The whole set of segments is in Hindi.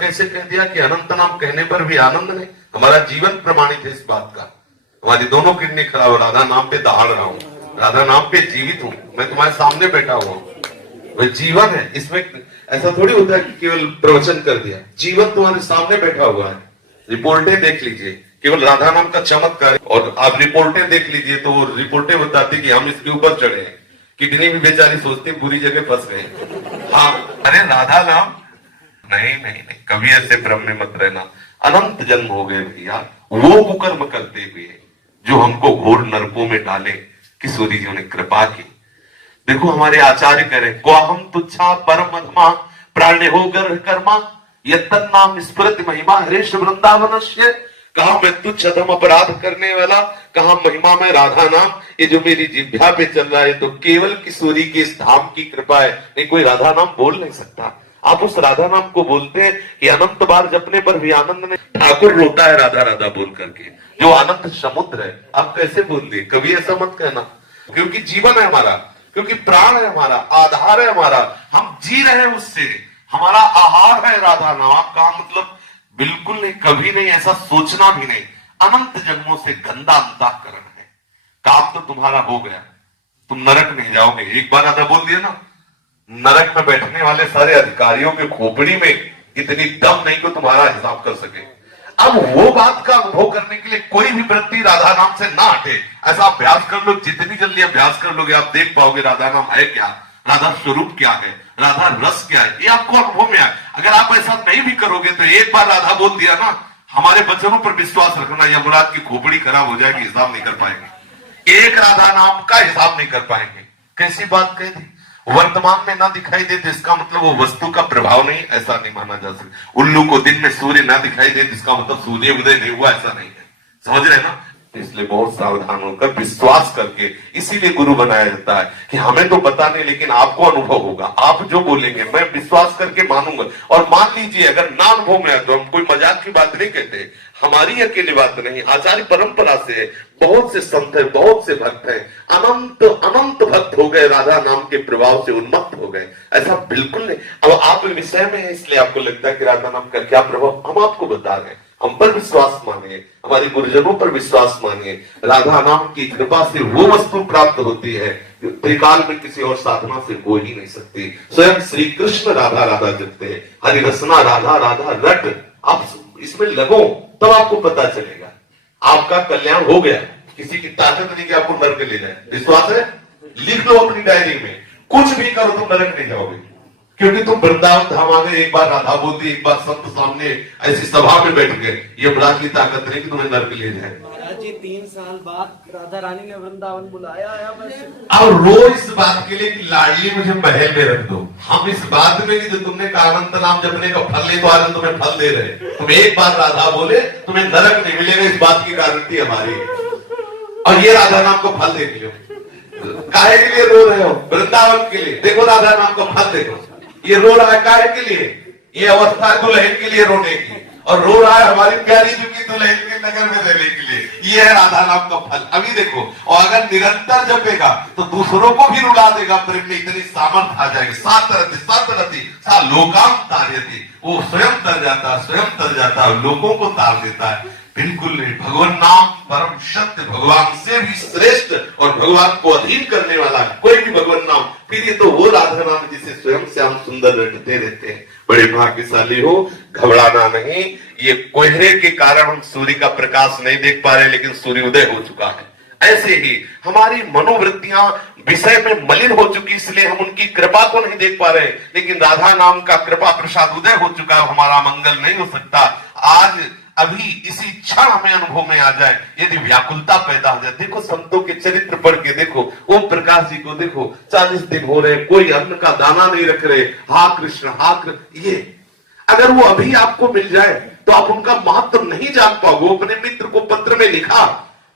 कैसे कह दिया कि अनंत नाम कहने पर भी आनंद नहीं। हमारा जीवन प्रमाणित है इस बात का। हमारी दोनों किडनी खराब, राधा नाम पे दहाड़ रहा हूँ, राधा नाम पे जीवित हूँ, मैं तुम्हारे सामने बैठा हुआ हूँ। वह जीवन है, इसमें ऐसा थोड़ी होता है कि केवल प्रवचन कर दिया। जीवन तुम्हारे सामने बैठा हुआ है। रिपोर्टें देख लीजिए, केवल राधा नाम का चमत्कार। और आप रिपोर्टें देख लीजिए तो वो रिपोर्टें बताती कि हम इसके ऊपर चढ़े हैं। किडनी भी बेचारी सोचती बुरी जगह फंस गए। हाँ, अरे राधा नाम नहीं नहीं नहीं, कभी ऐसे भ्रम में मत रहना। अनंत जन्म हो गए भैया वो कुकर्म करते हुए जो हमको घोर नरकों में डाले। किशोरी जी ने कृपा की। देखो हमारे आचार्य करें, को हम तुच्छा परम अधमा प्राण्य हो गर्भ कर्मा यत्तन नाम स्मृति महिमा हरेश वृंदावनस्य। कहा मैं तुच्छ अधम अपराध करने वाला, कहा महिमा में राधा नाम। ये जो मेरी जिह्वा पे चल रहा है तो केवल किशोरी के इस धाम की कृपा है, नहीं कोई राधा नाम बोल नहीं सकता। आप उस राधा नाम को बोलते हैं कि अनंत बार जपने पर भी आनंद नहीं। ठाकुर रोता है राधा राधा बोल करके, जो अनंत समुद्र है। आप कैसे बोल दिए, कभी ऐसा मत कहना। क्योंकि जीवन है हमारा, क्योंकि प्राण है हमारा, आधार है हमारा, हम जी रहे हैं उससे। हमारा आहार है राधा नाम का। मतलब बिल्कुल नहीं, कभी नहीं, ऐसा सोचना भी नहीं। अनंत जन्मों से गंदा अंतःकरण है। काम तो तुम्हारा हो गया, तुम नरक नहीं जाओगे। एक बार राधा बोल दिया ना, नरक में बैठने वाले सारे अधिकारियों के खोपड़ी में इतनी दम नहीं को तुम्हारा हिसाब कर सके। अब वो बात का अनुभव करने के लिए कोई भी व्यक्ति राधा नाम से ना हटे। ऐसा अभ्यास कर लो, जितनी जल्दी अभ्यास कर लोगे आप देख पाओगे राधा नाम है क्या, राधा स्वरूप क्या है, राधा रस क्या है, ये आपको अनुभव में आए। अगर आप ऐसा नहीं भी करोगे तो एक बार राधा बोल दिया ना, हमारे वचनों पर विश्वास रखना, यमराज की खोपड़ी खराब हो जाएगी, हिसाब नहीं कर पाएंगे। एक राधा नाम का हिसाब नहीं कर पाएंगे। कैसी बात कह दी। वर्तमान में ना दिखाई दे तो इसका मतलब वो वस्तु का प्रभाव नहीं, ऐसा नहीं माना जा सकता। उल्लू को दिन में सूर्य ना दिखाई दे तो इसका मतलब सूर्य उदय नहीं हुआ, ऐसा नहीं है। समझ रहे ना। इसलिए बहुत सावधान होकर विश्वास करके, इसीलिए गुरु बनाया जाता है कि हमें तो पता नहीं लेकिन आपको अनुभव होगा। आप जो बोलेंगे मैं विश्वास करके मानूंगा। और मान लीजिए अगर ना अनुभव में आए तो हम कोई मजाक की बात नहीं कहते, हमारी अकेली बात नहीं, आचार्य परंपरा से है। बहुत से संत है, बहुत से भक्त हैं, अनंत अनंत भक्त हो गए, राधा नाम के प्रभाव से उन्मत्त हो गए। ऐसा बिल्कुल नहीं। अब आप विषय में है इसलिए आपको लगता है कि राधा नाम का क्या प्रभाव, हम आपको बता रहे हैं। हम पर विश्वास मानिए, हमारे गुरुजनों पर विश्वास मानिए। राधा नाम की कृपा से वो वस्तु प्राप्त होती है जो त्रिकाल में किसी और साधना से हो ही नहीं सकती। स्वयं श्री कृष्ण राधा राधा जपते हैं, हरि रसना राधा राधा रट। आप इसमें लगो तब आपको पता चलेगा आपका कल्याण हो गया। किसी की ताकत नहीं कि आपको नरक ले जाए। विश्वास है, लिख लो अपनी डायरी में, कुछ भी करो तुम नरक नहीं जाओगे। क्योंकि तुम वृंदावन धाम आ गए, एक बार राधा बोल दी, एक बार संत सामने ऐसी सभा में बैठ गए। ये अपराध की ताकत नहीं कि तुम्हें नरक ले जाए। महाराज जी 3 साल बाद राधा रानी ने वृंदावन बुलाया है। बस अब रो इस बात के लिए कि लाडली मुझे महल में रख दो। हम इस बात में जो तुमने कहा अनंत नाम जपने का फल नहीं, तो आज तुम्हें फल दे रहे। तुम एक बार राधा बोले तुम्हें नरक नहीं मिलेगा, इस बात की गारंटी हमारी है। और ये राधा नाम को फल देख लो। काहे के लिए रो रहे हो, वृंदावन के लिए। देखो राधा नाम को फल देखो। ये रो रहा है काहे के लिए, ये अवस्था है दुल्हन के लिए रोने की, और रो रहा है हमारी प्यारी जुकी दुल्हन के नगर में रहने के लिए। ये है राधा नाम का फल। अभी देखो, और अगर निरंतर जपेगा तो दूसरों को भी रुला देगा। प्रेम में इतनी सामर्थ आ जाएगी। सात रति सा लोकाम तार्यति। वो स्वयं तर जाता है, स्वयं तर जाता है, लोगों को तार देता है। बिल्कुल नहीं। भगवान नाम परम सत्य, भगवान से भी श्रेष्ठ और भगवान को अधीन करने वाला कोई भी भगवान नाम। फिर ये तो वो राधा नाम जिसे स्वयं श्याम सुंदर रटते रहते हैं। बड़े भाग्यशाली हो, घबराना नहीं। ये कोहरे के कारण हम सूर्य का प्रकाश नहीं देख पा रहे, लेकिन सूर्योदय हो चुका है। ऐसे ही हमारी मनोवृत्तियां विषय में मलिन हो चुकी, इसलिए हम उनकी कृपा को नहीं देख पा रहे। लेकिन राधा नाम का कृपा प्रसाद उदय हो चुका है, हमारा मंगल नहीं हो सकता। आज अभी इसी क्षण हमें अनुभव में आ जाए, यदि व्याकुलता पैदा हो जाए। देखो संतों के चरित्र पढ़ के देखो, ओम प्रकाश जी को देखो, 40 दिन हो रहे, कोई अन्न का दाना नहीं रख रहे। हा कृष्ण हा कृष्ण। ये अगर वो अभी आपको मिल जाए तो आप उनका महत्व नहीं जान पाओगे। वो अपने मित्र को पत्र में लिखा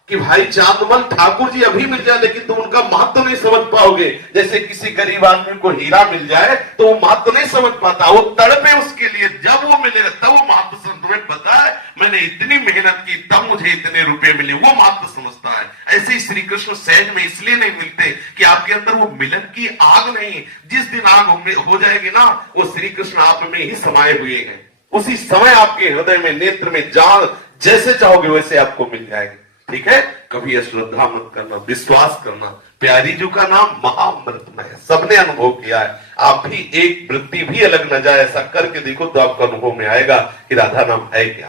कि भाई चांदमल ठाकुर जी अभी मिल जाए, लेकिन तुम उनका महत्व नहीं समझ पाओगे। जैसे किसी गरीब आदमी को हीरा मिल जाए तो वो महत्व नहीं समझ पाता, वो तड़पे उसके लिए। जब वो मिलेगा तब वो महत्व समझ। तुम्हें पता है मैंने इतनी मेहनत की तब मुझे इतने रुपए मिले, वो महत्व समझता है। ऐसे ही श्री कृष्ण सहज में इसलिए नहीं मिलते कि आपके अंदर वो मिलन की आग नहीं। जिस दिन आग हो जाएगी ना, वो श्री कृष्ण आप में ही समाये हुए हैं। उसी समय आपके हृदय में, नेत्र में, जहां जैसे चाहोगे वैसे आपको मिल जाएगा। ठीक है, कभी अश्रद्धा मत करना, विश्वास करना। प्यारी जी का नाम महाअमृतमय है, सबने अनुभव किया है। आप भी एक वृत्ति भी अलग न जाए, ऐसा करके देखो तो आपका अनुभव में आएगा कि राधा नाम है क्या।